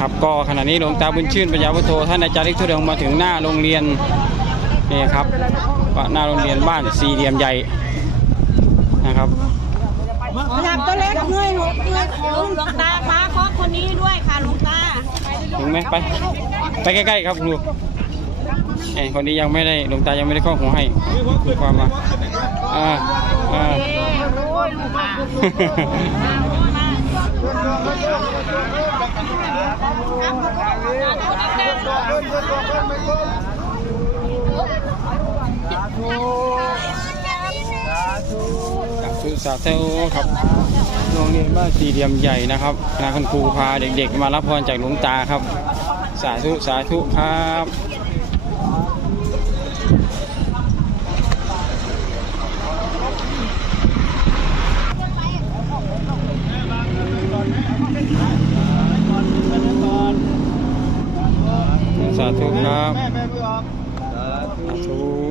ครับก็ขณะนี้หลวงตาบุญชื่นปัญญาวุฒโธท่านอาจารย์เล็กทุเดงมาถึงหน้าโรงเรียนนี่ครับก็หน้าโรงเรียนบ้านสี่เหลี่ยมใหญ่นะครับจับตัวเล็กเงยหลวงเงยของหลวงตาฟ้าเคาะคนนี้ด้วยค่ะหลวงตาถึงไหมไปไปใกล้ๆครับครูไอ้คนนี้ยังไม่ได้หลวงตายังไม่ได้ข้อหัวให้คือความมาอ่าอ่าโอ้ยลูกมา สุสาเทวครับ โรงเรียนบ้านสี่เหลี่ยมใหญ่นะครับนะคุณครูพาเด็กๆ มารับพรจากหลวงตาครับ สาธุสาธุครับ สาธุครับสาธุ